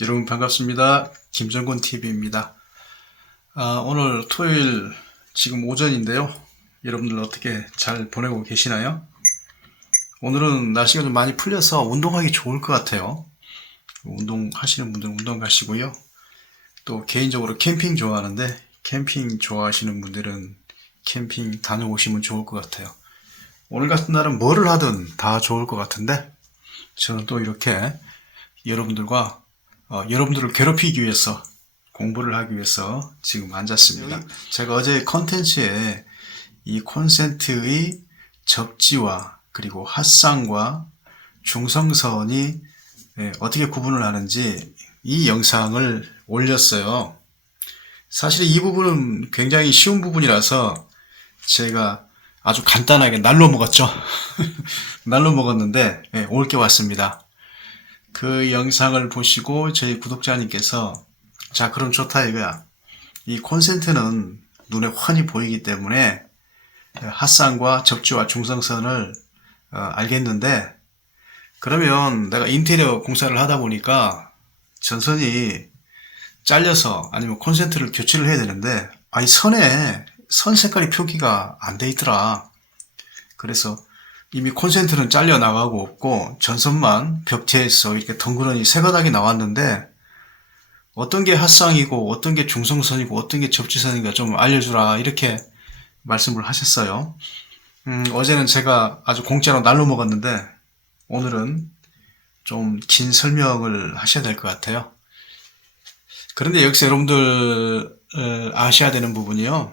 여러분 반갑습니다. 김정곤 TV입니다. 오늘 토요일 지금 오전인데요. 여러분들 어떻게 잘 보내고 계시나요? 오늘은 날씨가 좀 많이 풀려서 운동하기 좋을 것 같아요. 운동하시는 분들은 운동 가시고요. 또 개인적으로 캠핑 좋아하는데 캠핑 좋아하시는 분들은 캠핑 다녀오시면 좋을 것 같아요. 오늘 같은 날은 뭐를 하든 다 좋을 것 같은데 저는 또 이렇게 여러분들과 여러분들을 괴롭히기 위해서 공부를 하기 위해서 지금 앉았습니다. 제가 어제 컨텐츠에 이 콘센트의 접지와 그리고 핫상과 중성선이 어떻게 구분을 하는지 이 영상을 올렸어요. 사실 이 부분은 굉장히 쉬운 부분이라서 제가 아주 간단하게 날로 먹었죠. 날로 먹었는데 옳게 왔습니다. 그 영상을 보시고 저희 구독자님께서 자 그럼 좋다 이거야. 이 콘센트는 눈에 훤히 보이기 때문에 핫상과 접지와 중성선을 알겠는데 그러면 내가 인테리어 공사를 하다 보니까 전선이 잘려서 아니면 콘센트를 교체를 해야 되는데 이 선에 선 색깔이 표기가 안 돼 있더라. 그래서 이미 콘센트는 잘려 나가고 없고 전선만 벽체에서 이렇게 덩그러니 새 가닥이 나왔는데 어떤 게 핫상이고 어떤 게 중성선이고 어떤 게 접지선인가 좀 알려주라 이렇게 말씀을 하셨어요. 어제는 제가 아주 공짜로 날로 먹었는데 오늘은 좀 긴 설명을 하셔야 될 것 같아요. 그런데 여기서 여러분들 아셔야 되는 부분이요.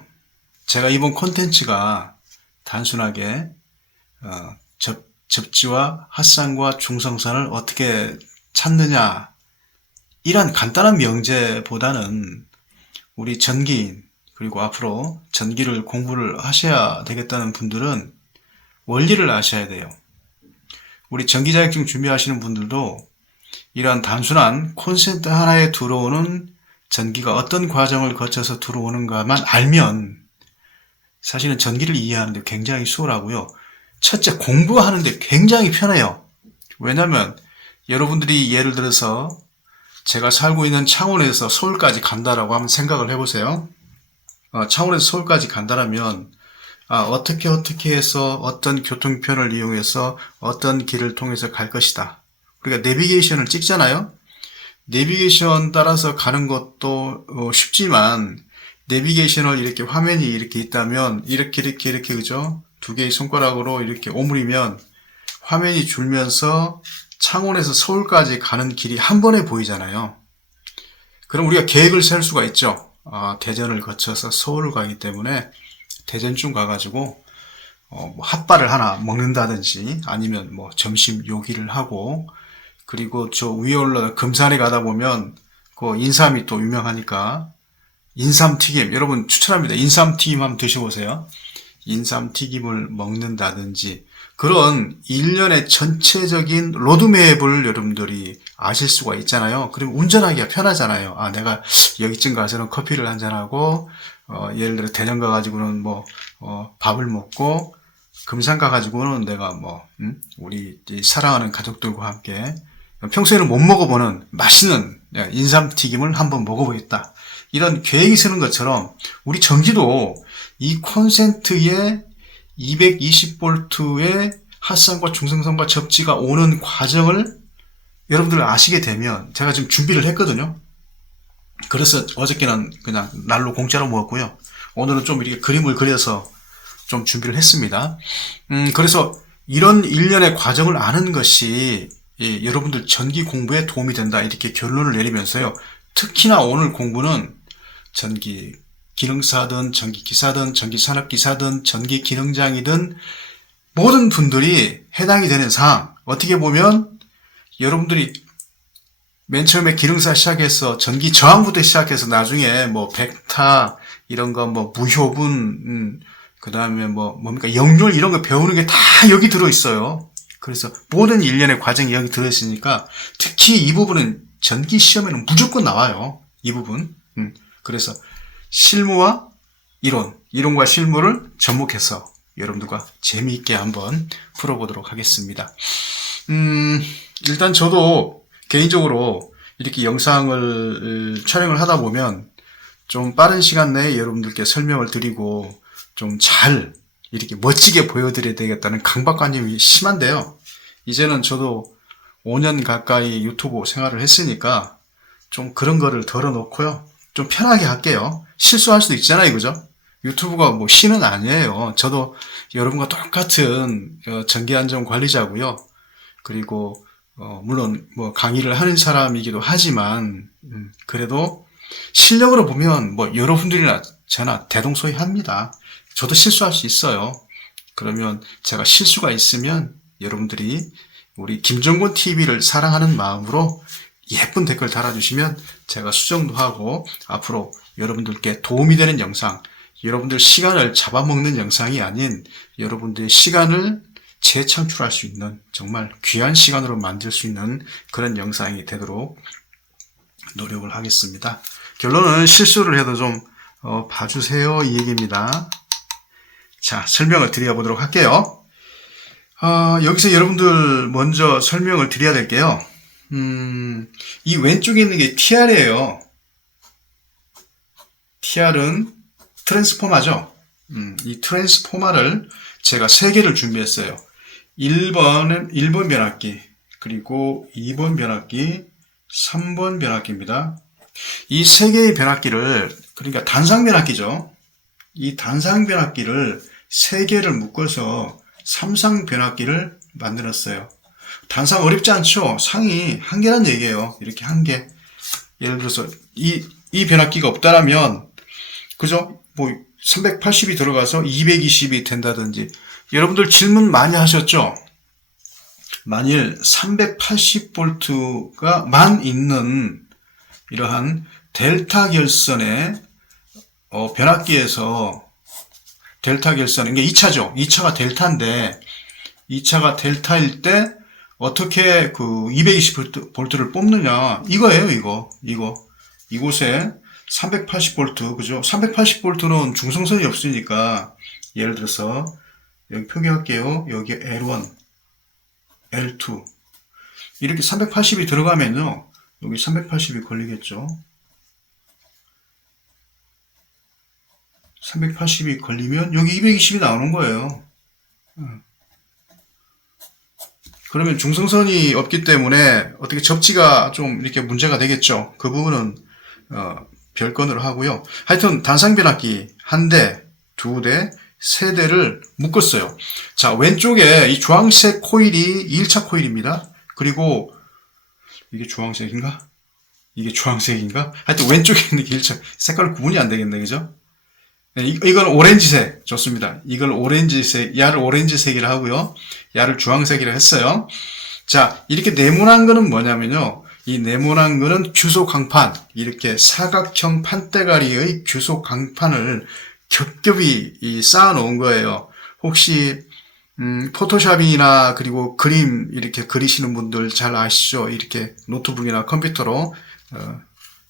제가 이번 콘텐츠가 단순하게 접지와 핫상과 중성선을 어떻게 찾느냐 이런 간단한 명제보다는 우리 전기인 그리고 앞으로 전기를 공부를 하셔야 되겠다는 분들은 원리를 아셔야 돼요. 우리 전기 자격증 준비하시는 분들도 이러한 단순한 콘센트 하나에 들어오는 전기가 어떤 과정을 거쳐서 들어오는가만 알면 사실은 전기를 이해하는데 굉장히 수월하고요. 첫째, 공부하는데 굉장히 편해요. 왜냐면 여러분들이 예를 들어서 제가 살고 있는 창원에서 서울까지 간다라고 한번 생각을 해보세요. 창원에서 서울까지 간다라면 어떻게 해서 어떤 교통편을 이용해서 어떤 길을 통해서 갈 것이다. 우리가 내비게이션을 찍잖아요. 내비게이션 따라서 가는 것도 쉽지만 내비게이션을 이렇게 화면이 이렇게 있다면 이렇게 그죠? 두 개의 손가락으로 이렇게 오므리면 화면이 줄면서 창원에서 서울까지 가는 길이 한 번에 보이잖아요. 그럼 우리가 계획을 세울 수가 있죠. 대전을 거쳐서 서울을 가기 때문에 대전쯤 가가지고 뭐 핫바를 하나 먹는다든지 아니면 뭐 점심 요기를 하고 그리고 저 위에 올라 금산에 가다 보면 그 인삼이 또 유명하니까 인삼튀김 여러분 추천합니다. 인삼튀김 한번 드셔보세요. 인삼튀김을 먹는다든지 그런 일련의 전체적인 로드맵을 여러분들이 아실 수가 있잖아요. 그럼 운전하기가 편하잖아요. 내가 여기쯤 가서는 커피를 한잔하고 예를 들어 대전 가가지고는 뭐 밥을 먹고 금산 가가지고는 내가 우리 사랑하는 가족들과 함께 평소에는 못 먹어보는 맛있는 인삼튀김을 한번 먹어보겠다. 이런 계획이 서는 것처럼 우리 전기도 이 콘센트에 220V의 핫상과 중성선과 접지가 오는 과정을 여러분들 아시게 되면 제가 지금 준비를 했거든요. 그래서 어저께는 그냥 날로 공짜로 먹었고요. 오늘은 좀 이렇게 그림을 그려서 좀 준비를 했습니다. 그래서 이런 일련의 과정을 아는 것이 여러분들 전기 공부에 도움이 된다 이렇게 결론을 내리면서요. 특히나 오늘 공부는 전기 기능사든 전기 기사든 전기 산업기사든 전기 기능장이든 모든 분들이 해당이 되는 사항 어떻게 보면 여러분들이 맨 처음에 기능사 시작해서 전기 저항부터 시작해서 나중에 뭐 벡타 이런 거 뭐 무효분 그 다음에 뭡니까 역률 이런 거 배우는 게 다 여기 들어 있어요. 그래서 모든 일련의 과정이 여기 들어 있으니까 특히 이 부분은 전기 시험에는 무조건 나와요. 이 부분. 그래서 실무와 이론과 실무를 접목해서 여러분들과 재미있게 한번 풀어보도록 하겠습니다. 일단 저도 개인적으로 이렇게 영상을 촬영을 하다 보면 좀 빠른 시간 내에 여러분들께 설명을 드리고 좀 잘 이렇게 멋지게 보여드려야 되겠다는 강박관념이 심한데요. 이제는 저도 5년 가까이 유튜브 생활을 했으니까 좀 그런 거를 덜어놓고요. 좀 편하게 할게요. 실수할 수도 있잖아요, 그죠? 유튜브가 뭐 신은 아니에요. 저도 여러분과 똑같은 전기안전 관리자고요. 그리고 물론 뭐 강의를 하는 사람이기도 하지만 그래도 실력으로 보면 뭐 여러분들이나 저나 대동소이합니다. 저도 실수할 수 있어요. 그러면 제가 실수가 있으면 여러분들이 우리 김정곤 TV를 사랑하는 마음으로 예쁜 댓글 달아주시면 제가 수정도 하고 앞으로 여러분들께 도움이 되는 영상, 여러분들 시간을 잡아먹는 영상이 아닌 여러분들의 시간을 재창출할 수 있는 정말 귀한 시간으로 만들 수 있는 그런 영상이 되도록 노력을 하겠습니다. 결론은 실수를 해도 좀 봐주세요 이 얘기입니다. 자, 설명을 드려보도록 할게요. 여기서 여러분들 먼저 설명을 드려야 될게요. 이 왼쪽에 있는 게 TR이에요. TR은 트랜스포마죠. 이 트랜스포마를 제가 3개를 준비했어요. 1번 변압기, 그리고 2번 변압기, 3번 변압기입니다. 이 3개의 변압기를, 그러니까 단상 변압기죠. 이 단상 변압기를 3개를 묶어서 삼상 변압기를 만들었어요. 단상 어렵지 않죠? 상이 1개란 얘기예요. 이렇게 1개. 예를 들어서 이 변압기가 없다라면 그죠? 뭐 380이 들어가서 220이 된다든지. 여러분들 질문 많이 하셨죠? 만일 380V가 만 있는 이러한 델타 결선의 변압기에서 델타 결선, 이게 2차죠. 2차가 델타인데 2차가 델타일 때 어떻게 그 220V를 뽑느냐 이거예요. 이곳에 380V 그죠? 380V는 중성선이 없으니까 예를 들어서 여기 표기할게요. 여기 L1, L2 이렇게 380이 들어가면요. 여기 380이 걸리겠죠. 380이 걸리면 여기 220이 나오는 거예요. 그러면 중성선이 없기 때문에 어떻게 접지가 좀 이렇게 문제가 되겠죠. 그 부분은 별건으로 하고요. 하여튼 단상변압기 1대, 2대, 3대를 묶었어요. 자, 왼쪽에 이 주황색 코일이 1차 코일입니다. 그리고 이게 주황색인가? 이게 주황색인가? 하여튼 왼쪽에 있는 게 1차. 색깔 구분이 안 되겠네, 그죠? 이건 오렌지색. 좋습니다. 이걸 오렌지색, 야를 오렌지색이라 하고요. 야를 주황색이라 했어요. 자, 이렇게 네모난 거는 뭐냐면요. 이 네모난 거는 규소 강판, 이렇게 사각형 판대가리의 규소 강판을 겹겹이 쌓아 놓은 거예요. 혹시 포토샵이나 그리고 그림 이렇게 그리시는 분들 잘 아시죠? 이렇게 노트북이나 컴퓨터로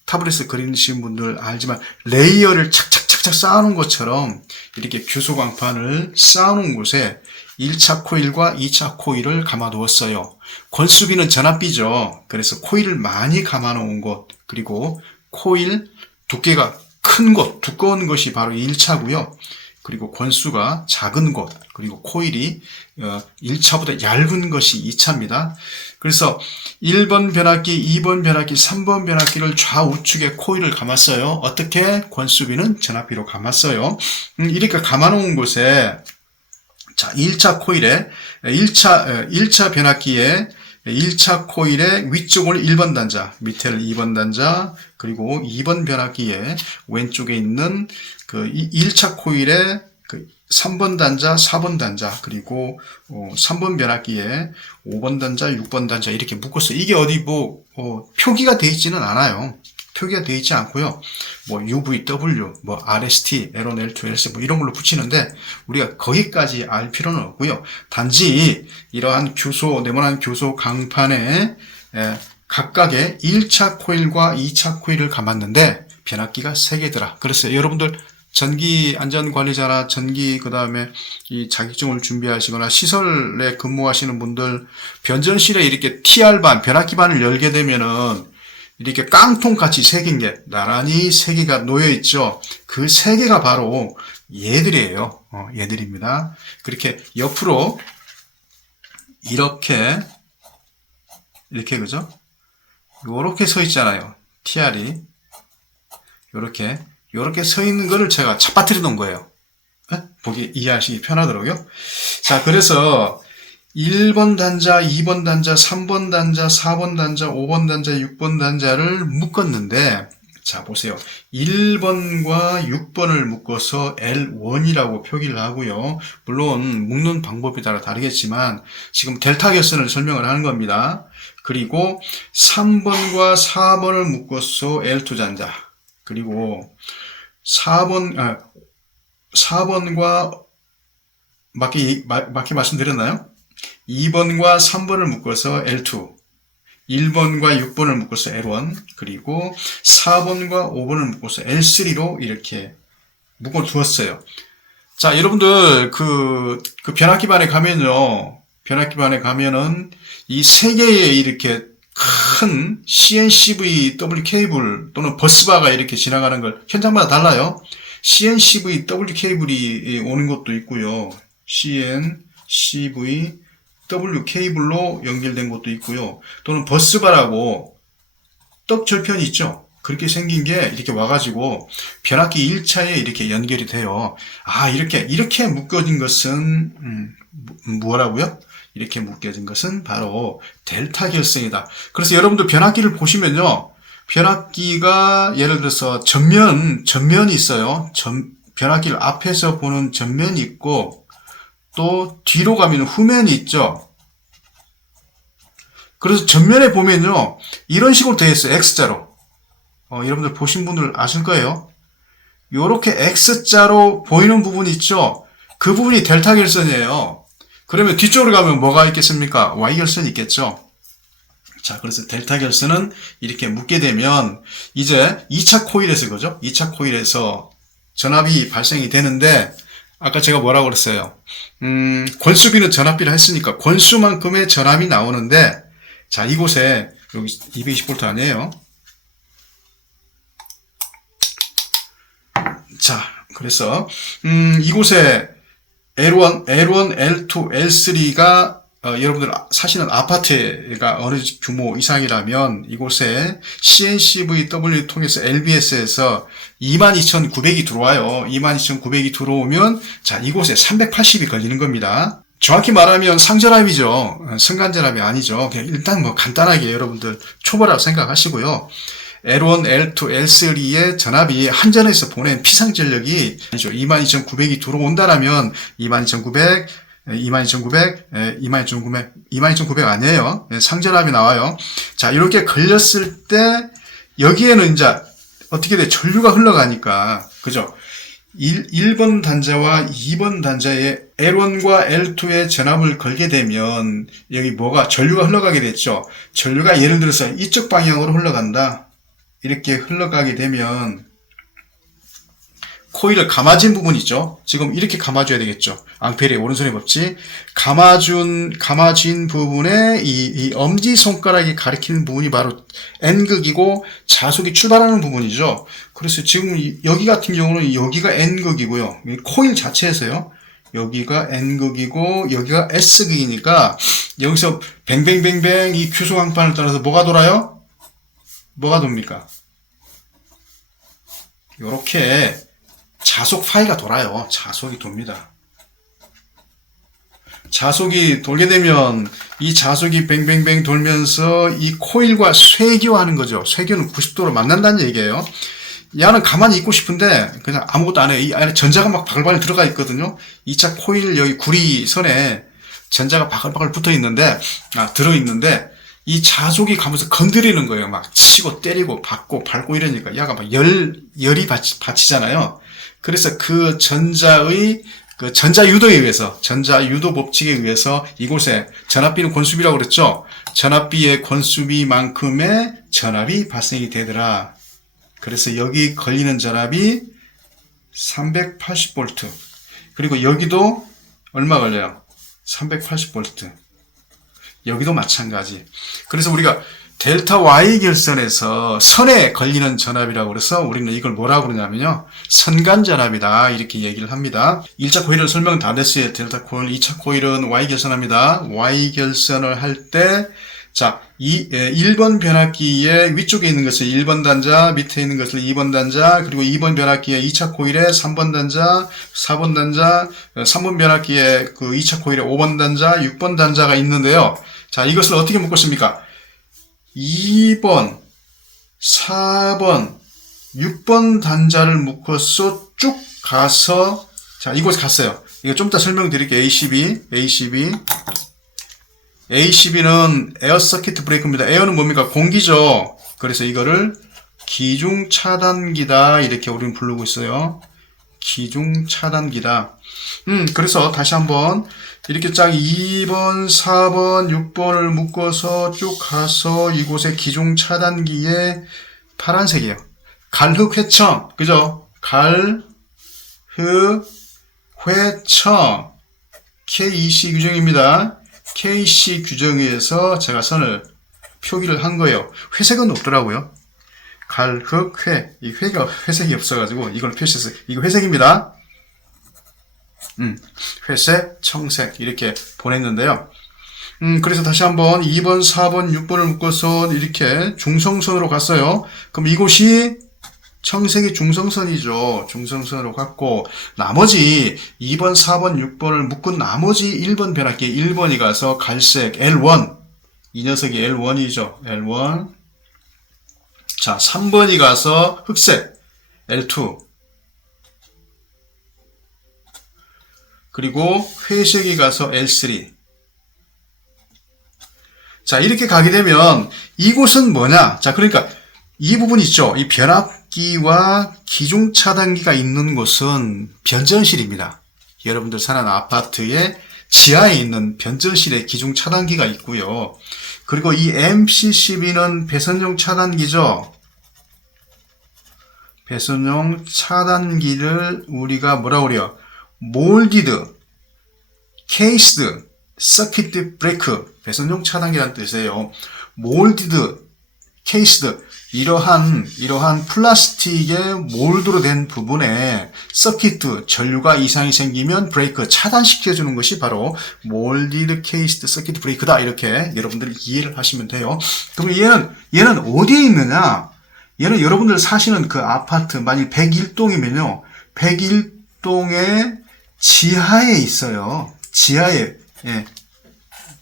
타블릿을 그리시는 분들 알지만 레이어를 착착착착 쌓아놓은 것처럼 이렇게 규소 강판을 쌓아놓은 곳에 1차 코일과 2차 코일을 감아 두었어요. 권수비는 전압비죠. 그래서 코일을 많이 감아 놓은 곳, 그리고 코일 두께가 큰 곳, 두꺼운 것이 바로 1차고요. 그리고 권수가 작은 곳, 그리고 코일이 1차보다 얇은 것이 2차입니다. 그래서 1번 변압기, 2번 변압기, 3번 변압기를 좌우측에 코일을 감았어요. 어떻게? 권수비는 전압비로 감았어요. 이렇게 감아놓은 곳에 자, 1차 코일에 1차 변압기에 1차 코일의 위쪽을 1번 단자, 밑에를 2번 단자, 그리고 2번 변압기에 왼쪽에 있는 그 1차 코일의 그 3번 단자, 4번 단자, 그리고 3번 변압기에 5번 단자, 6번 단자 이렇게 묶었어요. 이게 어디 표기가 되어 있지는 않아요. 표기가 되어 있지 않고요. 뭐 UVW, 뭐 RST, L1, L2, L3 뭐 이런 걸로 붙이는데 우리가 거기까지 알 필요는 없고요. 단지 이러한 네모난 규소 강판에 각각의 1차 코일과 2차 코일을 감았는데 변압기가 3개더라. 그래서 여러분들 전기 안전관리자나 전기 그다음에 이 자격증을 준비하시거나 시설에 근무하시는 분들 변전실에 이렇게 TR반, 변압기반을 열게 되면은 이렇게 깡통같이 새긴 게 나란히 세 개가 놓여 있죠. 그 세 개가 바로 얘들이에요. 얘들입니다. 그렇게 옆으로 이렇게 그죠? 요렇게 서 있잖아요. TR이 요렇게 서 있는 거를 제가 잡아뜨려 놓은 거예요. 보기 이해하시기 편하더라고요. 자, 그래서 1번 단자, 2번 단자, 3번 단자, 4번 단자, 5번 단자, 6번 단자를 묶었는데, 자, 보세요. 1번과 6번을 묶어서 L1이라고 표기를 하고요. 물론 묶는 방법에 따라 다르겠지만 지금 델타 결선을 설명을 하는 겁니다. 그리고 3번과 4번을 묶어서 L2 단자, 그리고 4번과 맞게 말씀드렸나요? 2번과 3번을 묶어서 L2, 1번과 6번을 묶어서 L1, 그리고 4번과 5번을 묶어서 L3로 이렇게 묶어 두었어요. 자, 여러분들 그 변압기반에 가면요, 이 세 개의 이렇게 큰 CNCVW 케이블 또는 버스바가 이렇게 지나가는 걸 현장마다 달라요. CNCVW 케이블이 오는 것도 있고요. CNCVW 케이블로 연결된 것도 있고요. 또는 버스바라고 떡절편이 있죠. 그렇게 생긴 게 이렇게 와가지고 변압기 1차에 이렇게 연결이 돼요. 아, 이렇게 묶어진 것은 뭐라고요? 이렇게 묶여진 것은 바로 델타 결성이다. 그래서 여러분들 변압기를 보시면요, 변압기가 예를 들어서 전면이 있어요. 변압기를 앞에서 보는 전면이 있고 또 뒤로 가면 후면이 있죠. 그래서 전면에 보면요, 이런 식으로 되어 있어요. X자로. 여러분들 보신 분들 아실 거예요. 요렇게 X자로 보이는 부분이 있죠. 그 부분이 델타 결선이에요. 그러면 뒤쪽으로 가면 뭐가 있겠습니까? Y결선이 있겠죠. 자, 그래서 델타 결선은 이렇게 묶게 되면 이제 2차 코일에서 그죠? 2차 코일에서 전압이 발생이 되는데, 아까 제가 뭐라고 그랬어요? 권수비는 전압비를 했으니까 권수만큼의 전압이 나오는데, 자, 이곳에 여기 220V 아니에요? 자, 그래서 이곳에 L1, L2, L3가 여러분들 사시는 아파트가 어느 규모 이상이라면 이곳에 CNCVW 통해서 LBS에서 22,900이 들어와요. 22,900이 들어오면 자, 이곳에 380이 걸리는 겁니다. 정확히 말하면 상전압이죠. 승간전압이 아니죠. 그냥 일단 뭐 간단하게 여러분들 초보라고 생각하시고요. L1, L2, L3의 전압이 한전에서 보낸 피상전력이 22,900이 들어온다라면 22,900, 22,900 아니에요. 상전압이 나와요. 자, 이렇게 걸렸을 때 여기에는 이제 어떻게 돼? 전류가 흘러가니까, 그죠? 1번 단자와 2번 단자에 L1과 L2의 전압을 걸게 되면 여기 뭐가 전류가 흘러가게 됐죠. 전류가 예를 들어서 이쪽 방향으로 흘러간다. 이렇게 흘러가게 되면 코일을 감아진 부분 있죠. 지금 이렇게 감아줘야 되겠죠. 앙페르의 오른손의 법칙. 감아진 부분에 이 엄지손가락이 가리키는 부분이 바로 N극이고 자속이 출발하는 부분이죠. 그래서 지금 여기 같은 경우는 여기가 N극이고요. 코일 자체에서요. 여기가 N극이고 여기가 S극이니까 여기서 뱅뱅뱅뱅 이 규속항판을 따라서 뭐가 돌아요? 뭐가 돕니까? 요렇게 자속 파이가 돌아요. 자속이 돕니다. 자속이 돌게 되면 이 자속이 뱅뱅뱅 돌면서 이 코일과 쇠교하는 거죠. 쇠교는 90도로 만난다는 얘기예요. 얘는 가만히 있고 싶은데 그냥 아무것도 안 해요. 이 안에 전자가 막 바글바글 들어가 있거든요. 2차 코일 여기 구리선에 전자가 바글바글 붙어 있는데, 들어 있는데 이 자속이 가면서 건드리는 거예요. 막 치고 때리고 받고 밟고 이러니까 얘가 막 열이 받치잖아요. 그래서 그 전자의 그 전자유도에 의해서, 전자유도 법칙에 의해서 이곳에 전압비는 권수비라고 그랬죠. 전압비의 권수비만큼의 전압이 발생이 되더라. 그래서 여기 걸리는 전압이 380V. 그리고 여기도 얼마 걸려요? 380V. 여기도 마찬가지. 그래서 우리가 델타 Y 결선에서 선에 걸리는 전압이라고 그래서 우리는 이걸 뭐라고 그러냐면요. 선간전압이다. 이렇게 얘기를 합니다. 1차 코일은 설명 다 됐어요. 델타 코일. 2차 코일은 Y 결선합니다. Y 결선을 할 때, 자, 1번 변압기의 위쪽에 있는 것을 1번 단자, 밑에 있는 것을 2번 단자, 그리고 2번 변압기의 2차 코일에 3번 단자, 4번 단자, 3번 변압기의 그 2차 코일에 5번 단자, 6번 단자가 있는데요. 자, 이것을 어떻게 묶었습니까? 2번, 4번, 6번 단자를 묶어서 쭉 가서, 자, 이곳에 갔어요. 이거 좀 이따 설명드릴게요. ACB는 에어 서킷 브레이크입니다. 에어는 뭡니까? 공기죠. 그래서 이거를 기중 차단기다. 이렇게 우리는 부르고 있어요. 기중 차단기다. 그래서 다시 한번 이렇게 쫙 2번, 4번, 6번을 묶어서 쭉 가서 이곳에 기중 차단기에 파란색이에요. 갈흑회청. 그죠? 갈흑회청. KEC 규정입니다. KC 규정에서 제가 선을 표기를 한 거예요. 회색은 없더라고요. 갈흑회. 이 회가 회색이 없어가지고 이걸 표시했어요. 이거 회색입니다. 회색, 청색 이렇게 보냈는데요. 그래서 다시 한번 2번, 4번, 6번을 묶어서 이렇게 중성선으로 갔어요. 그럼 이곳이 청색이 중성선이죠. 중성선으로 갔고 나머지 2번, 4번, 6번을 묶은 나머지 1번 변압기 1번이 가서 갈색 L1 이 녀석이 L1이죠. L1 자 3번이 가서 흑색 L2 그리고 회색이 가서 L3 자 이렇게 가게 되면 이곳은 뭐냐 자 그러니까 이 부분 있죠. 이 변압기와 기중 차단기가 있는 곳은 변전실입니다. 여러분들 사는 아파트의 지하에 있는 변전실에 기중 차단기가 있고요. 그리고 이 MCCB는 배선용 차단기죠. 배선용 차단기를 우리가 뭐라고 그래요? 몰디드, 케이스드, 서킷 브레이크, 배선용 차단기라는 뜻이에요. 몰디드, 케이스드, 이러한 플라스틱의 몰드로 된 부분에 서킷, 전류가 이상이 생기면 브레이크 차단시켜주는 것이 바로 몰디드 케이스드 서킷 브레이크다. 이렇게 여러분들이 이해를 하시면 돼요. 그럼 얘는 어디에 있느냐? 얘는 여러분들 사시는 그 아파트, 만일 101동이면요. 101동의 지하에 있어요. 지하에, 예.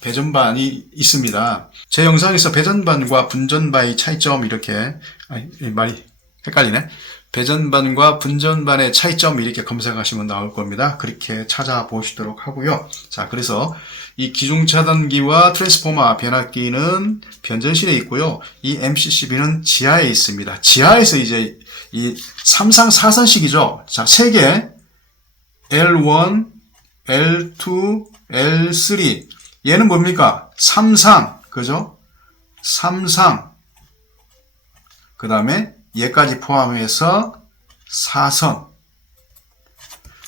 배전반이 있습니다. 제 영상에서 배전반과 분전반의 차이점 이렇게 말이 헷갈리네. 배전반과 분전반의 차이점 이렇게 검색하시면 나올 겁니다. 그렇게 찾아보시도록 하고요. 자, 그래서 이 기중 차단기와 트랜스포머 변압기는 변전실에 있고요. 이 MCCB는 지하에 있습니다. 지하에서 이제 이 3상 4선식이죠. 자, 3개 L1, L2, L3 얘는 뭡니까? 3상, 그죠? 3상. 그 다음에 얘까지 포함해서 4선.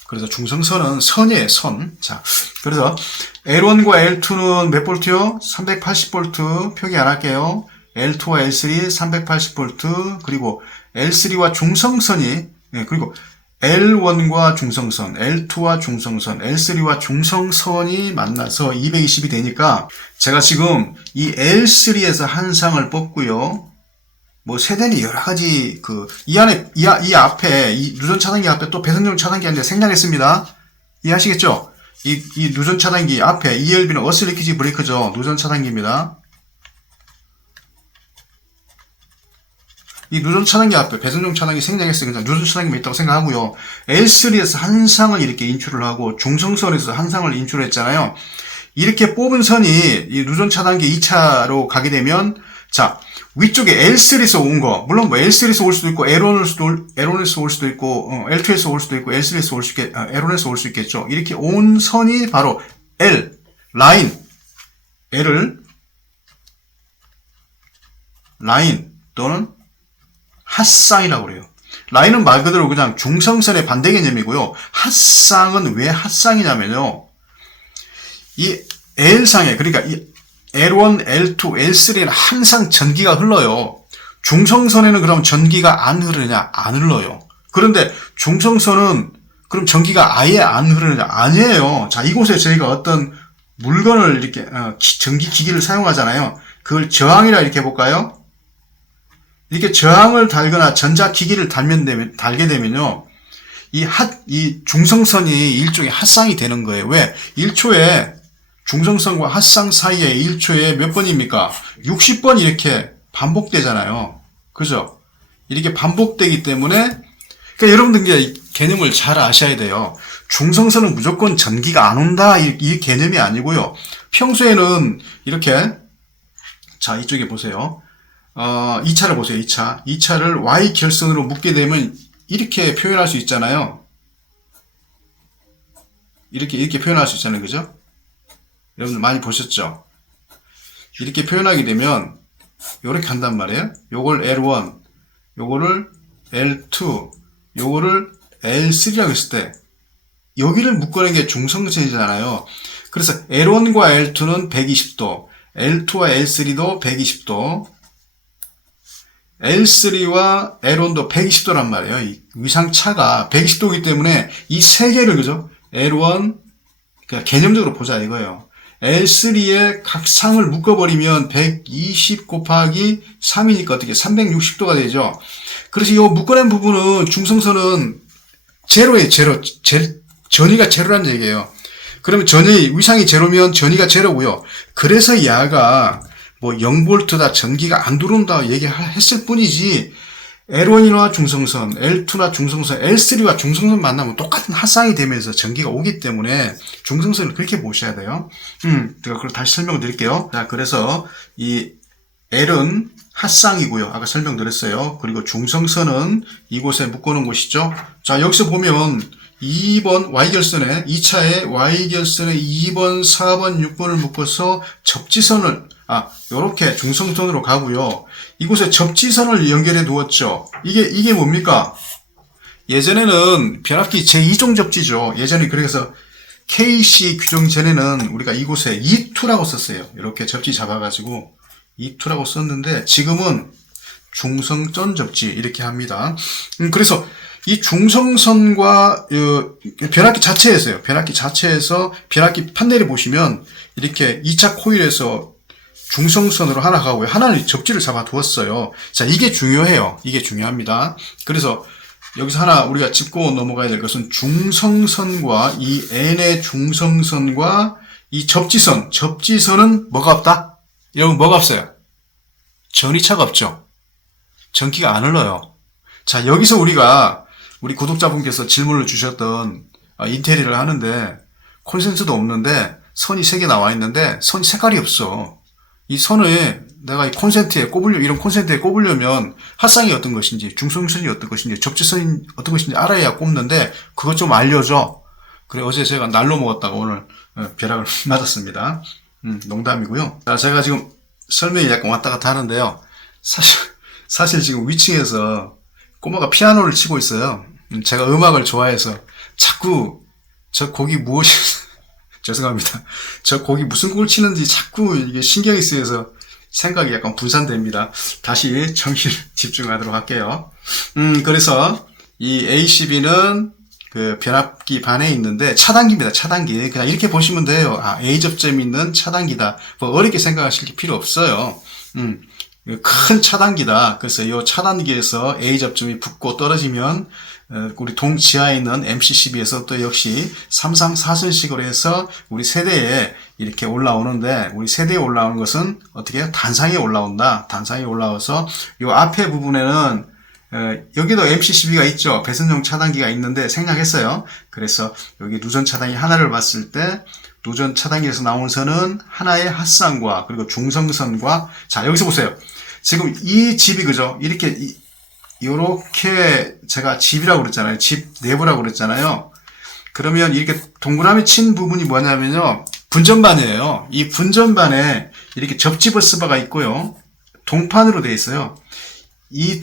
그래서 중성선은 선이에요, 선. 자, 그래서 L1과 L2는 몇 볼트요? 380V 표기 안 할게요. L2와 L3 380V 그리고 L3와 중성선이 그리고 L1과 중성선, L2와 중성선, L3와 중성선이 만나서 220이 되니까 제가 지금 이 L3에서 한 상을 뽑고요. 뭐 세대는 여러 가지 이 안에 이 앞에 이 누전 차단기 앞에 또 배선용 차단기 한대 생략했습니다. 이해하시겠죠? 이 누전 차단기 앞에 ELB는 어스 리키지 브레이크죠. 누전 차단기입니다. 이 누전 차단기 앞에 배선용 차단기 생략했으니까 누전 차단기만 있다고 생각하고요. L3에서 한 상을 이렇게 인출을 하고 중성선에서 한 상을 인출했잖아요. 이렇게 뽑은 선이 이 누전 차단기 2차로 가게 되면 자 위쪽에 L3에서 온 거 물론 뭐 L3에서 올 수도 있고 L1에서 올 수도 있고 L2에서 올 수도 있고 L3에서 올 수 있겠 L1에서 올 수 있겠죠. 이렇게 온 선이 바로 L 라인 L을 라인 또는 핫쌍이라고 그래요. 라인은 말 그대로 그냥 중성선의 반대 개념이고요. 핫쌍은 왜 핫쌍이냐면요. 이 L상에, 그러니까 이 L1, L2, L3에는 항상 전기가 흘러요. 중성선에는 그럼 전기가 안 흐르냐? 안 흘러요. 그런데 중성선은 그럼 전기가 아예 안 흐르냐? 아니에요. 자, 이곳에 저희가 어떤 물건을 이렇게 전기 기기를 사용하잖아요. 그걸 저항이라 이렇게 해볼까요? 이렇게 저항을 달거나 전자기기를 달게 되면요. 이 중성선이 일종의 핫상이 되는 거예요. 왜? 1초에 중성선과 핫상 사이에 1초에 몇 번입니까? 60번 이렇게 반복되잖아요. 그죠? 이렇게 반복되기 때문에, 그러니까 여러분들 개념을 잘 아셔야 돼요. 중성선은 무조건 전기가 안 온다, 이 개념이 아니고요. 평소에는 이렇게, 자, 이쪽에 보세요. 2차를 보세요, 2차. 2차를 Y 결선으로 묶게 되면 이렇게 표현할 수 있잖아요. 이렇게 표현할 수 있잖아요. 그죠? 여러분들 많이 보셨죠? 이렇게 표현하게 되면 요렇게 한단 말이에요. 요걸 L1, 요거를 L2, 요거를 L3라고 했을 때 여기를 묶어낸 게 중성선이잖아요. 그래서 L1과 L2는 120도, L2와 L3도 120도, L3와 L1도 120도란 말이에요. 이 위상차가 120도이기 때문에 이 세 개를, 그죠? L1, 그냥 개념적으로 보자 이거예요. L3에 각 상을 묶어버리면 120 곱하기 3이니까 어떻게 360도가 되죠. 그래서 이 묶어낸 부분은 중성선은 제로예요. 전위가 제로란 얘기예요. 그러면 위상이 제로면 전위가 제로고요. 그래서 야가 뭐 0V다 전기가 안 들어온다 얘기했을 뿐이지, L1이나 중성선, L2나 중성선, L3와 중성선 만나면 똑같은 핫상이 되면서 전기가 오기 때문에 중성선을 그렇게 보셔야 돼요. 제가 그걸 다시 설명드릴게요. 자, 그래서 이 L은 핫상이고요. 아까 설명드렸어요. 그리고 중성선은 이곳에 묶어놓은 곳이죠. 자, 여기서 보면 2번 Y결선에, 2차에 Y결선에 2번, 4번, 6번을 묶어서 접지선을, 요렇게 중성선으로 가고요. 이곳에 접지선을 연결해 두었죠. 이게 뭡니까? 예전에는 변압기 제2종 접지죠. 예전에 그래서 KC 규정 전에는 우리가 이곳에 E2라고 썼어요. 이렇게 접지 잡아가지고 E2라고 썼는데 지금은 중성전 접지 이렇게 합니다. 그래서 이 중성선과 변압기 자체에서요. 변압기 자체에서 변압기 판넬을 보시면 이렇게 2차 코일에서 중성선으로 하나 가고요. 하나는 접지를 잡아 두었어요. 자, 이게 중요해요. 이게 중요합니다. 그래서 여기서 하나 우리가 짚고 넘어가야 될 것은 중성선과 이 N의 중성선과 이 접지선은 뭐가 없다? 여러분 뭐가 없어요? 전위차가 없죠. 전기가 안 흘러요. 자, 여기서 우리 구독자분께서 질문을 주셨던 인테리어를 하는데 콘센트도 없는데 선이 3개 나와 있는데 선 색깔이 없어. 이 선을 내가 이런 콘센트에 꼽으려면 핫상이 어떤 것인지, 중성선이 어떤 것인지, 접지선이 어떤 것인지 알아야 꼽는데 그것 좀 알려줘. 그래, 어제 제가 날로 먹었다가 오늘 벼락을 맞았습니다. 농담이고요. 자, 제가 지금 설명이 약간 왔다 갔다 하는데요. 사실 지금 위층에서 꼬마가 피아노를 치고 있어요. 제가 음악을 좋아해서 자꾸 저 곡이 죄송합니다. 저 곡이 무슨 곡을 치는지 자꾸 이게 신경이 쓰여서 생각이 약간 분산됩니다. 다시 정신 집중하도록 할게요. 그래서 이 ACB는 그 변압기 반에 있는데 차단기입니다. 차단기. 그냥 이렇게 보시면 돼요. A 접점이 있는 차단기다. 뭐 어렵게 생각하실 필요 없어요. 큰 차단기다. 그래서 이 차단기에서 A 접점이 붙고 떨어지면 우리 동지하에 있는 MCCB에서 또 역시 3상 4선식으로 해서 우리 세대에 이렇게 올라오는데, 우리 세대에 올라오는 것은 어떻게 해요? 단상에 올라온다. 단상에 올라와서 이 앞에 부분에는 여기도 MCCB가 있죠. 배선용 차단기가 있는데 생략했어요. 그래서 여기 누전 차단기 하나를 봤을 때 누전 차단기에서 나온 선은 하나의 핫상과 그리고 중성선과, 자, 여기서 보세요. 지금 이 집이, 그죠? 요렇게 제가 집이라고 그랬잖아요. 집 내부라고 그랬잖아요. 그러면 이렇게 동그라미 친 부분이 뭐냐면요. 분전반이에요. 이 분전반에 이렇게 접지버스바가 있고요. 동판으로 되어 있어요. 이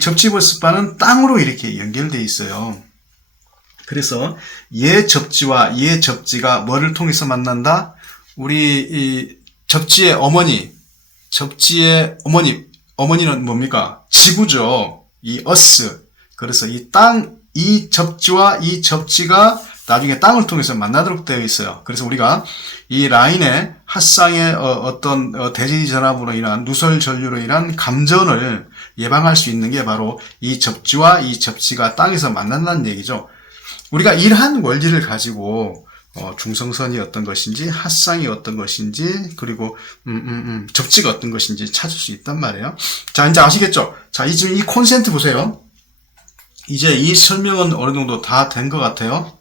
접지버스바는 땅으로 이렇게 연결되어 있어요. 그래서 얘 접지와 얘 접지가 뭐를 통해서 만난다? 우리 접지의 어머니는 뭡니까? 지구죠. 이 어스. 그래서 이 접지와 이 접지가 나중에 땅을 통해서 만나도록 되어 있어요. 그래서 우리가 이 라인의 핫상의 어떤 대지 전압으로 인한 누설 전류로 인한 감전을 예방할 수 있는 게 바로 이 접지와 이 접지가 땅에서 만난다는 얘기죠. 우리가 이러한 원리를 가지고 중성선이 어떤 것인지, 핫상이 어떤 것인지, 그리고 접지가 어떤 것인지 찾을 수 있단 말이에요. 자, 이제 아시겠죠? 자, 지금 이 콘센트 보세요. 이제 이 설명은 어느 정도 다 된 것 같아요.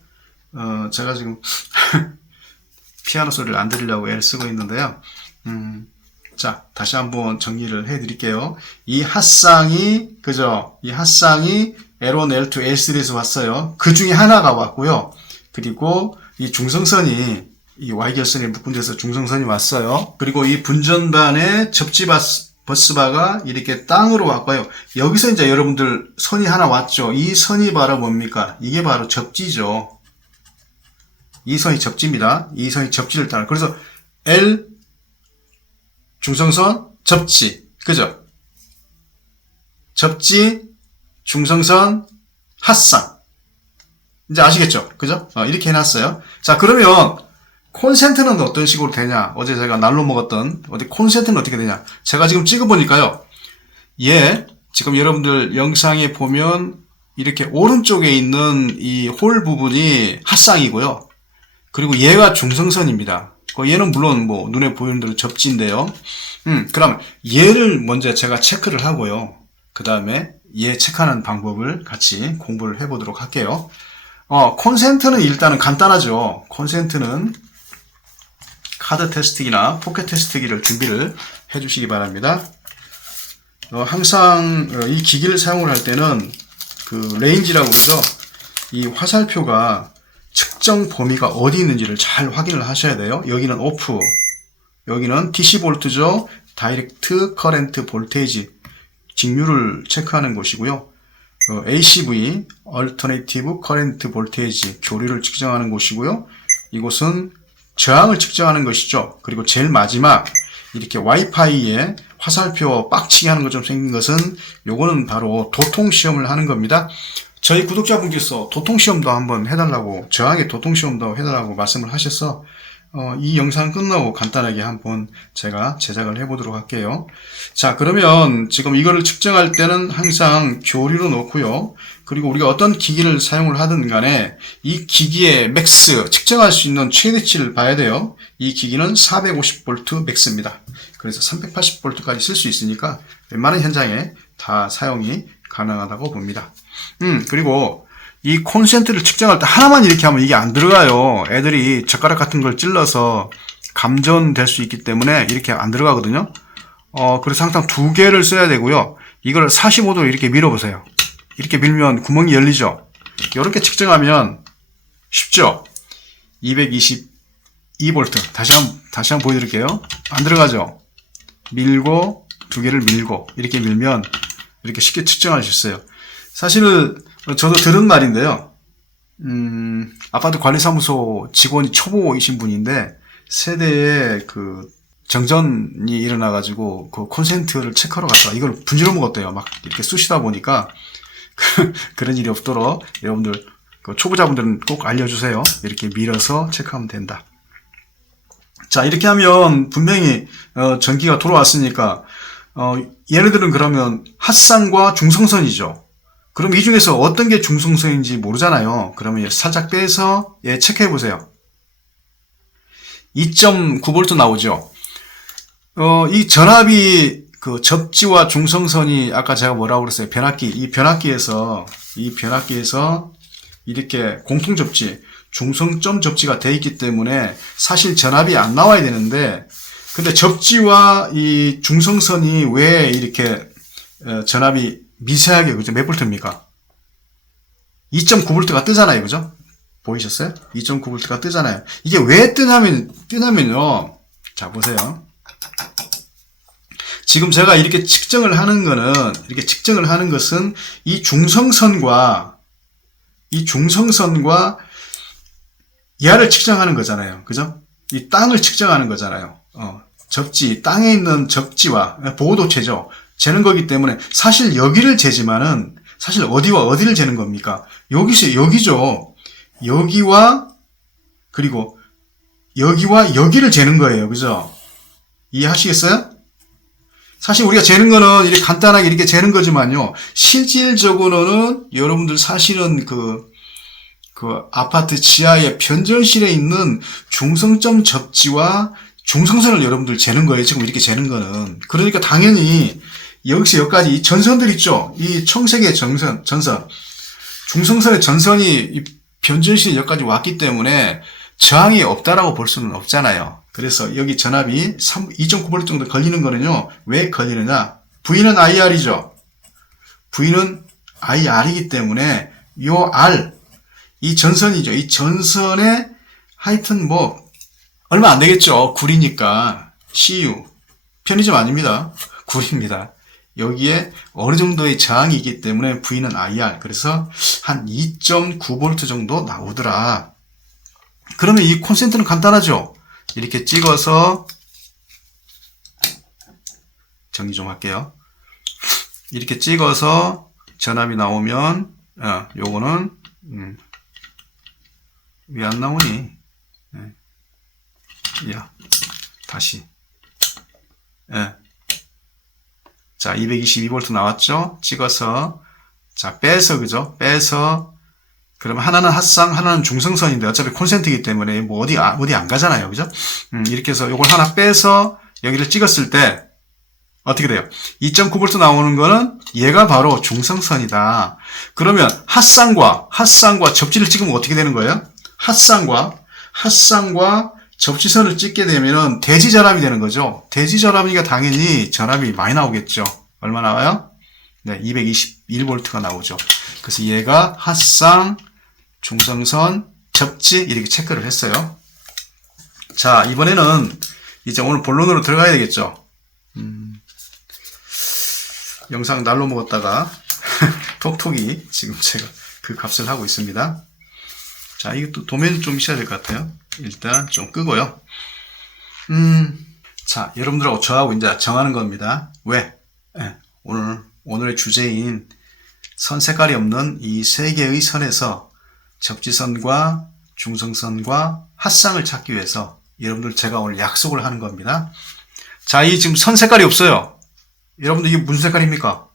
제가 지금 피아노 소리를 안 들으려고 애를 쓰고 있는데요. 자, 다시 한번 정리를 해 드릴게요. 이 핫상이, 그죠? 이 핫상이 L1, L2, L3에서 왔어요. 그 중에 하나가 왔고요. 그리고 이 중성선이, 이 Y결선에 묶은 데서 중성선이 왔어요. 그리고 이 분전반의 접지 버스바가 이렇게 땅으로 왔고요. 여기서 이제 여러분들 선이 하나 왔죠. 이 선이 바로 뭡니까? 이게 바로 접지죠. 이 선이 접지입니다. 이 선이 접지를 따라. 그래서 L 중성선 접지, 그죠? 접지 중성선 핫상. 이제 아시겠죠? 그죠? 이렇게 해놨어요. 자, 그러면 콘센트는 어떤 식으로 되냐? 어제 제가 날로 먹었던 콘센트는 어떻게 되냐? 제가 지금 찍어보니까요. 지금 여러분들 영상에 보면 이렇게 오른쪽에 있는 이 홀 부분이 핫상이고요. 그리고 얘가 중성선입니다. 얘는 물론 뭐 눈에 보이는 대로 접지인데요. 그럼 얘를 먼저 제가 체크를 하고요. 그 다음에 얘 체크하는 방법을 같이 공부를 해보도록 할게요. 콘센트는 일단은 간단하죠. 콘센트는 카드 테스트기나 포켓 테스트기를 준비를 해주시기 바랍니다. 항상 이 기기를 사용을 할 때는 그 레인지라고 그러죠. 이 화살표가 측정 범위가 어디 있는지를 잘 확인을 하셔야 돼요. 여기는 오프, 여기는 DC 볼트죠. 다이렉트 커렌트 볼테이지, 직류를 체크하는 곳이고요. ACV, 얼터네이티브 커렌트 볼테이지, 교류를 측정하는 곳이고요. 이곳은 저항을 측정하는 것이죠. 그리고 제일 마지막 이렇게 와이파이에 화살표 빡치게 하는 것처럼 생긴 것은 요거는 바로 도통시험을 하는 겁니다. 저희 구독자분께서 도통시험도 한번 해달라고, 저항의 도통시험도 해달라고 말씀을 하셔서 이 영상 끝나고 간단하게 한번 제가 제작을 해보도록 할게요. 자, 그러면 지금 이거를 측정할 때는 항상 교류로 놓고요. 그리고 우리가 어떤 기기를 사용을 하든 간에 이 기기의 맥스, 측정할 수 있는 최대치를 봐야 돼요. 이 기기는 450V 맥스입니다. 그래서 380V까지 쓸 수 있으니까 웬만한 현장에 다 사용이 가능하다고 봅니다. 그리고 이 콘센트를 측정할 때 하나만 이렇게 하면 이게 안 들어가요. 애들이 젓가락 같은 걸 찔러서 감전될 수 있기 때문에 이렇게 안 들어가거든요. 그래서 항상 두 개를 써야 되고요. 이걸 45도로 이렇게 밀어보세요. 이렇게 밀면 구멍이 열리죠. 이렇게 측정하면 쉽죠. 222V. 다시 한번 보여드릴게요. 안 들어가죠. 밀고 두 개를 밀고 이렇게 밀면 이렇게 쉽게 측정할 수 있어요. 사실 저도 들은 말인데요. 아파트 관리사무소 직원이 초보이신 분인데 세대에 그 정전이 일어나가지고 그 콘센트를 체크하러 갔다가 이걸 분지러 먹었대요. 막 이렇게 쑤시다 보니까 그런 일이 없도록 여러분들 그 초보자분들은 꼭 알려주세요. 이렇게 밀어서 체크하면 된다. 자, 이렇게 하면 분명히 전기가 돌아왔으니까 얘네들은 그러면 핫상과 중성선이죠. 그럼 이 중에서 어떤 게 중성선인지 모르잖아요. 그러면 살짝 빼서 얘 체크해 보세요. 2.9V 나오죠. 이 전압이 그 접지와 중성선이 아까 제가 뭐라고 그랬어요? 이 변압기에서 이렇게 공통 접지, 중성점 접지가 돼 있기 때문에 사실 전압이 안 나와야 되는데, 근데 접지와 이 중성선이 왜 이렇게 전압이 미세하게, 그죠? 몇 볼트입니까? 2.9V가 뜨잖아요. 그죠? 보이셨어요? 2.9V가 뜨잖아요. 이게 왜 뜨냐면요. 자, 보세요. 지금 제가 이렇게 측정을 하는 것은 이 중성선과 얘를 측정하는 거잖아요. 그죠? 이 땅을 측정하는 거잖아요. 접지, 땅에 있는 접지와 보호도체죠. 재는 거기 때문에 사실 여기를 재지만은 사실 어디와 어디를 재는 겁니까? 여기죠. 여기와 그리고 여기와 여기를 재는 거예요. 그죠? 이해하시겠어요? 사실 우리가 재는 거는 이렇게 간단하게 이렇게 재는 거지만요. 실질적으로는 여러분들 사실은 그 아파트 지하의 변전실에 있는 중성점 접지와 중성선을 여러분들 재는 거예요. 지금 이렇게 재는 거는. 그러니까 당연히 여기서 여기까지 이 전선들 있죠. 이 청색의 전선. 중성선의 전선이 이 변전실에 여기까지 왔기 때문에 저항이 없다라고 볼 수는 없잖아요. 그래서 여기 전압이 2.9V 정도 걸리는 거는요. 왜 걸리느냐? V는 IR이죠. V는 IR이기 때문에 요 R, 이 전선이죠. 이 전선에 하여튼 뭐 얼마 안 되겠죠. 구리니까. CU. 편의점 아닙니다. 구리입니다. 여기에 어느 정도의 저항이 있기 때문에 V는 IR. 그래서 한 2.9V 정도 나오더라. 그러면 이 콘센트는 간단하죠. 이렇게 찍어서 정리 좀 할게요. 이렇게 찍어서 전압이 나오면 요거는 왜 안 나오니? 야, 다시. 자, 222V 나왔죠? 찍어서 자, 빼서 그죠? 빼서 그러면 하나는 핫상, 하나는 중성선인데 어차피 콘센트이기 때문에 뭐 어디 안 가잖아요. 그죠? 이렇게 해서 요걸 하나 빼서 여기를 찍었을 때 어떻게 돼요? 2.9V 나오는 거는 얘가 바로 중성선이다. 그러면 핫상과 접지를 찍으면 어떻게 되는 거예요? 핫상과 접지선을 찍게 되면은 대지전압이 되는 거죠. 대지전압이니까 당연히 전압이 많이 나오겠죠. 얼마 나와요? 네, 221V가 나오죠. 그래서 얘가 핫상, 중성선, 접지 이렇게 체크를 했어요. 자, 이번에는 이제 오늘 본론으로 들어가야 되겠죠. 영상 날로 먹었다가 톡톡이 지금 제가 그 값을 하고 있습니다. 자, 이것도 도면이 좀 있어야 될 것 같아요. 일단 좀 끄고요. 자, 여러분들하고 저하고 이제 정하는 겁니다. 왜? 오늘의 주제인 선 색깔이 없는 이 세 개의 선에서 접지선과 중성선과 핫상을 찾기 위해서 여러분들 제가 오늘 약속을 하는 겁니다. 자, 이 지금 선 색깔이 없어요. 여러분들 이게 무슨 색깔입니까?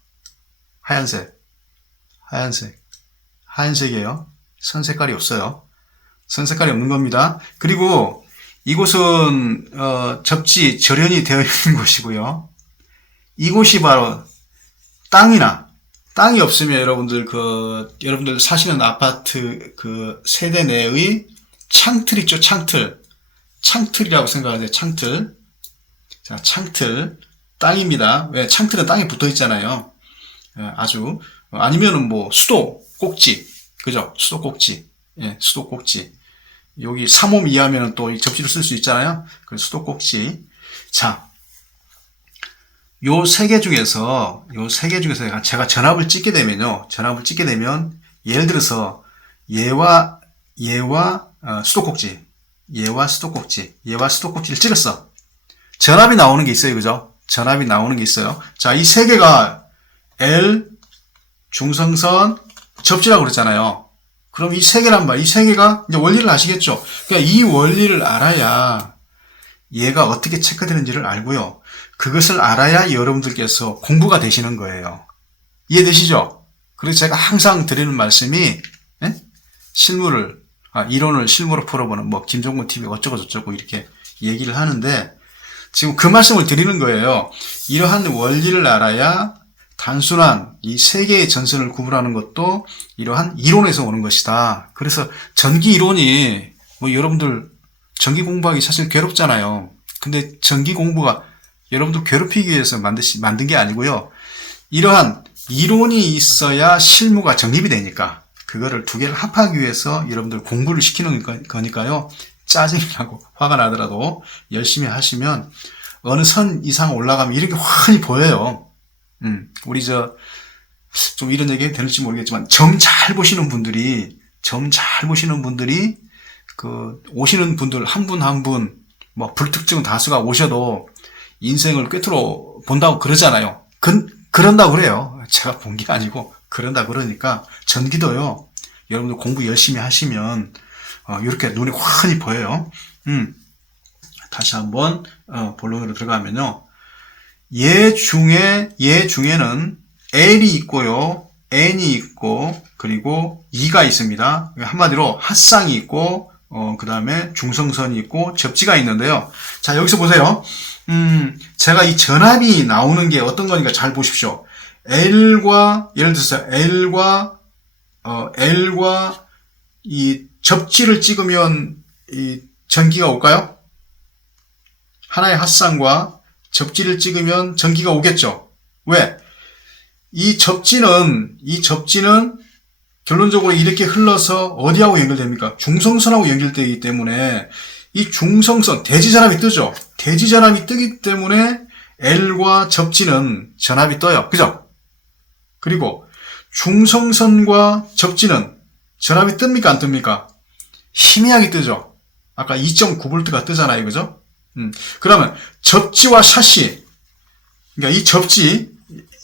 하얀색이에요. 선 색깔이 없어요. 선 색깔이 없는 겁니다. 그리고 이곳은 접지 절연이 되어 있는 곳이고요. 이곳이 바로 땅이 없으면 여러분들 사시는 아파트 그 세대 내의 창틀 있죠, 창틀이라고 생각하세요, 창틀. 자, 창틀. 땅입니다. 왜? 창틀은 땅에 붙어 있잖아요. 아니면은 뭐, 수도 꼭지. 그죠? 수도 꼭지. 예, 수도 꼭지. 여기 3옴 이하면은 또 접지를 쓸 수 있잖아요. 그 수도 꼭지. 자, 요 세 개 중에서 제가 전압을 찍게 되면, 예를 들어서, 얘와 수도 꼭지. 얘와 수도 꼭지를 찍었어. 전압이 나오는 게 있어요. 그죠? 전압이 나오는 게 있어요. 자, 이 세 개가 L, 중성선, 접지라고 그랬잖아요. 그럼 이 세 개란 말, 이 세 개가 이제 원리를 아시겠죠? 그러니까 이 원리를 알아야 얘가 어떻게 체크되는지를 알고요. 그것을 알아야 여러분들께서 공부가 되시는 거예요. 이해되시죠? 그래서 제가 항상 드리는 말씀이, 이론을 실무로 풀어보는 뭐 김종문 TV 어쩌고 저쩌고 이렇게 얘기를 하는데 지금 그 말씀을 드리는 거예요. 이러한 원리를 알아야 단순한 이 세 개의 전선을 구분하는 것도 이러한 이론에서 오는 것이다. 그래서 전기 이론이 뭐 여러분들 전기 공부하기 사실 괴롭잖아요. 근데 전기 공부가 여러분들 괴롭히기 위해서 만든 게 아니고요. 이러한 이론이 있어야 실무가 정립이 되니까 그거를 두 개를 합하기 위해서 여러분들 공부를 시키는 거니까요. 짜증이 나고 화가 나더라도 열심히 하시면 어느 선 이상 올라가면 이렇게 환히 보여요. 우리 좀 이런 얘기 될지 모르겠지만 점 잘 보시는 분들이 오시는 분들 한 분 한 분 뭐 불특정 다수가 오셔도 인생을 꿰뚫어 본다고 그러잖아요. 그런다고 그래요. 제가 본 게 아니고 그런다 그러니까 전기도요. 여러분들 공부 열심히 하시면 이렇게 눈에 환히 보여요. 다시 한번 본론으로 들어가면요. 얘 중에는 L이 있고요. N이 있고 그리고 E가 있습니다. 한마디로 합쌍이 있고 그 다음에 중성선이 있고 접지가 있는데요. 자, 여기서 보세요. 제가 이 전압이 나오는 게 어떤 거니까 잘 보십시오. L과, 예를 들어서 L과 이 접지를 찍으면 이 전기가 올까요? 하나의 합쌍과 접지를 찍으면 전기가 오겠죠. 왜? 이 접지는 결론적으로 이렇게 흘러서 어디하고 연결됩니까? 중성선하고 연결되기 때문에 이 중성선, 대지전압이 뜨죠. 대지전압이 뜨기 때문에 L과 접지는 전압이 떠요. 그죠? 그리고 중성선과 접지는 전압이 뜹니까? 안 뜹니까? 희미하게 뜨죠. 아까 2.9V가 뜨잖아요. 그죠? 그러면 접지와 샤시, 그러니까 이 접지,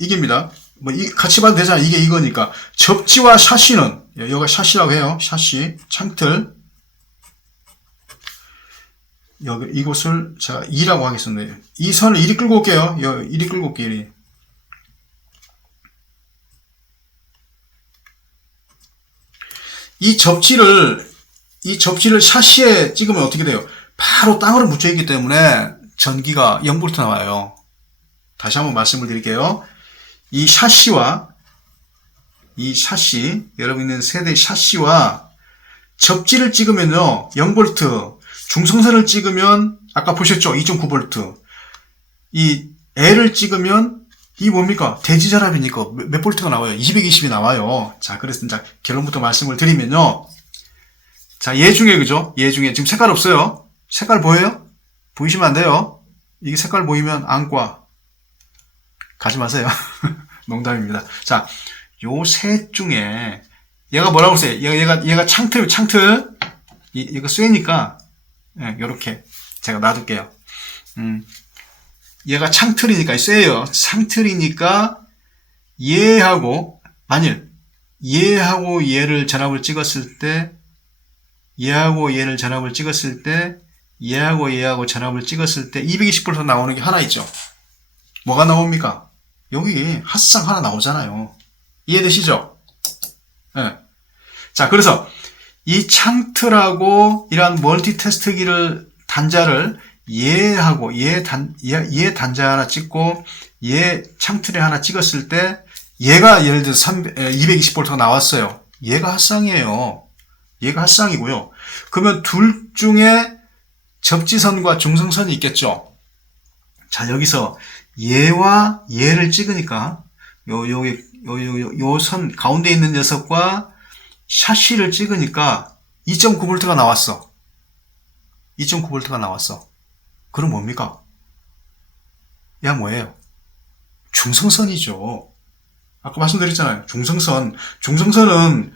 이게입니다. 뭐, 같이 봐도 되잖아. 이게 이거니까. 접지와 샤시는, 여기가 샤시라고 해요. 샤시, 창틀. 여기, 이곳을 제가 2라고 하겠습니다. 이 선을 이리 끌고 올게요. 이리 끌고 올게요. 이리. 이 접지를 샤시에 찍으면 어떻게 돼요? 바로 땅으로 묻혀있기 때문에 전기가 0V 나와요. 다시 한번 말씀을 드릴게요. 이 샤시, 여러분 있는 세대 샤시와 접지를 찍으면요, 0V, 중성선을 찍으면, 아까 보셨죠? 2.9V. 이 L을 찍으면, 이 뭡니까? 대지전압이니까 몇 볼트가 나와요? 220이 나와요. 자, 그래서 이제 결론부터 말씀을 드리면요. 자, 얘 중에, 그죠? 얘 중에, 지금 색깔 없어요? 색깔 보여요? 보이시면 안 돼요. 이게 색깔 보이면 안과. 가지 마세요. 농담입니다. 자, 요 셋 중에, 얘가 뭐라고 써요? 얘가 창틀. 얘가 쇠니까, 예, 요렇게. 제가 놔둘게요. 얘가 창틀이니까 쇠예요. 창틀이니까, 만일, 얘하고 얘를 전압을 찍었을 때, 얘하고 얘하고 전압을 찍었을 때 220V 나오는 게 하나 있죠. 뭐가 나옵니까? 여기 합상 하나 나오잖아요. 이해되시죠? 네. 자, 그래서 이 창틀하고 이러한 멀티테스트기를 단자를 얘 단자 하나 찍고 얘 창틀에 하나 찍었을 때 얘가 예를 들어서 220V가 나왔어요. 얘가 합상이에요. 얘가 합상이고요. 그러면 둘 중에 접지선과 중성선이 있겠죠. 자, 여기서 얘와 얘를 찍으니까 요 선 가운데 있는 녀석과 샤시를 찍으니까 2.9V가 나왔어. 2.9V가 나왔어. 그럼 뭡니까? 야, 뭐예요? 중성선이죠. 아까 말씀드렸잖아요. 중성선은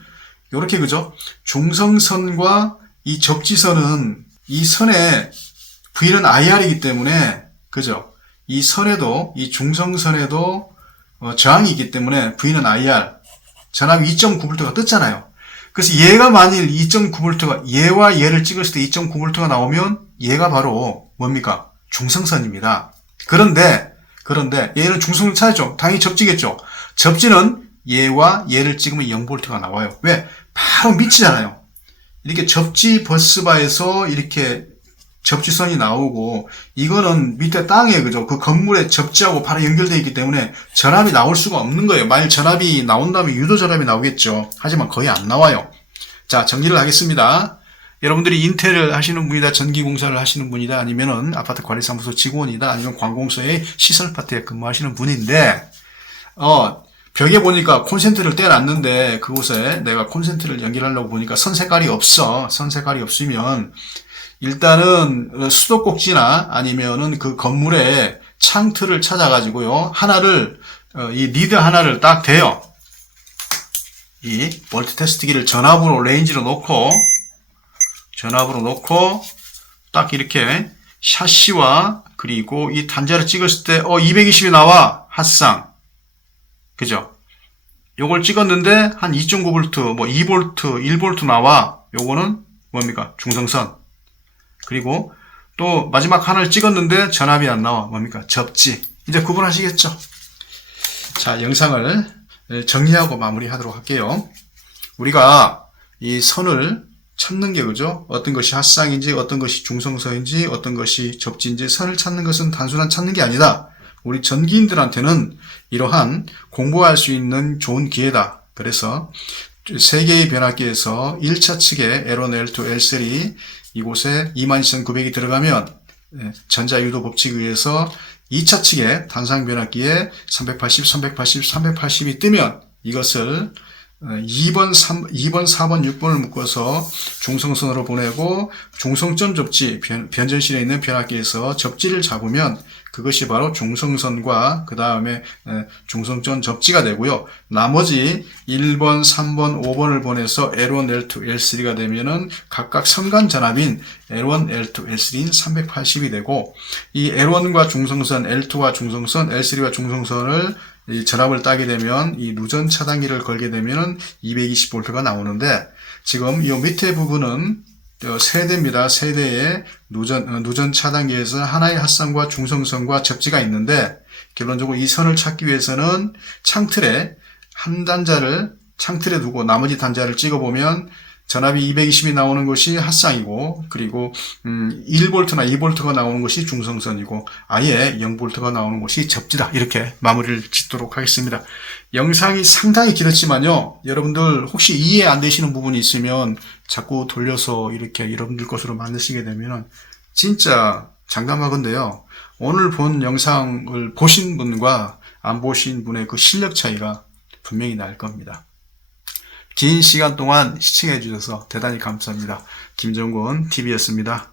요렇게, 그죠? 중성선과 이 접지선은 이 선의 V는 IR이기 때문에, 그죠? 이 선에도, 이 중성선에도 저항이 있기 때문에 V는 IR, 전압이 2.9V가 떴잖아요. 그래서 얘가 만일 2.9V가, 얘와 얘를 찍었을 때 2.9V가 나오면 얘가 바로 뭡니까? 중성선입니다. 그런데 얘는 중성선 찾았죠? 당연히 접지겠죠? 접지는 얘와 얘를 찍으면 0V가 나와요. 왜? 바로 밑이잖아요. 이렇게 접지 버스바에서 이렇게 접지선이 나오고, 이거는 밑에 땅에, 그죠? 그 건물에 접지하고 바로 연결되어 있기 때문에 전압이 나올 수가 없는 거예요. 만일 전압이 나온다면 유도 전압이 나오겠죠. 하지만 거의 안 나와요. 자, 정리를 하겠습니다. 여러분들이 인텔을 하시는 분이다, 전기공사를 하시는 분이다, 아니면은 아파트 관리사무소 직원이다, 아니면 관공서의 시설 파트에 근무하시는 분인데, 벽에 보니까 콘센트를 떼놨는데 그곳에 내가 콘센트를 연결하려고 보니까 선 색깔이 없어. 선 색깔이 없으면 일단은 수도꼭지나 아니면은 그 건물에 창틀을 찾아가지고요. 이 리드 하나를 딱 대요. 이 멀티테스트기를 전압으로 레인지로 놓고 딱 이렇게 샤시와 그리고 이 단자를 찍었을 때 220이 나와. 핫상. 그죠? 요걸 찍었는데 한 2.9V, 뭐 2V, 1V 나와. 요거는 뭡니까? 중성선. 그리고 또 마지막 하나를 찍었는데 전압이 안 나와. 뭡니까? 접지. 이제 구분하시겠죠? 자, 영상을 정리하고 마무리하도록 할게요. 우리가 이 선을 찾는 게 그죠? 어떤 것이 핫상인지, 어떤 것이 중성선인지, 어떤 것이 접지인지 선을 찾는 것은 단순한 찾는 게 아니다. 우리 전기인들한테는 이러한 공부할 수 있는 좋은 기회다. 그래서 세 개의 변압기에서 1차 측에 L1, L2, L3 이곳에 22,900이 들어가면 전자유도 법칙에 의해서 2차 측에 단상 변압기에 380, 380, 380이 뜨면 이것을 2번, 4번, 6번을 묶어서 중성선으로 보내고 중성점 접지, 변전실에 있는 변압기에서 접지를 잡으면 그것이 바로 중성선과 그 다음에 중성점 접지가 되고요. 나머지 1번, 3번, 5번을 보내서 L1, L2, L3가 되면은 각각 선간 전압인 L1, L2, L3인 380이 되고 이 L1과 중성선, L2와 중성선, L3와 중성선을 이 전압을 따게 되면 이 누전 차단기를 걸게 되면 220V가 나오는데 지금 이 밑에 부분은 세대입니다. 세대의 누전 차단기에서 하나의 핫선과 중성선과 접지가 있는데 결론적으로 이 선을 찾기 위해서는 창틀에 한 단자를 창틀에 두고 나머지 단자를 찍어보면 전압이 220이 나오는 것이 핫상이고 그리고 1V나 2V가 나오는 것이 중성선이고 아예 0V가 나오는 것이 접지다. 이렇게 마무리를 짓도록 하겠습니다. 영상이 상당히 길었지만요. 여러분들 혹시 이해 안 되시는 부분이 있으면 자꾸 돌려서 이렇게 여러분들 것으로 만드시게 되면 진짜 장담하건대요. 오늘 본 영상을 보신 분과 안 보신 분의 그 실력 차이가 분명히 날 겁니다. 긴 시간 동안 시청해 주셔서 대단히 감사합니다. 김정곤 TV였습니다.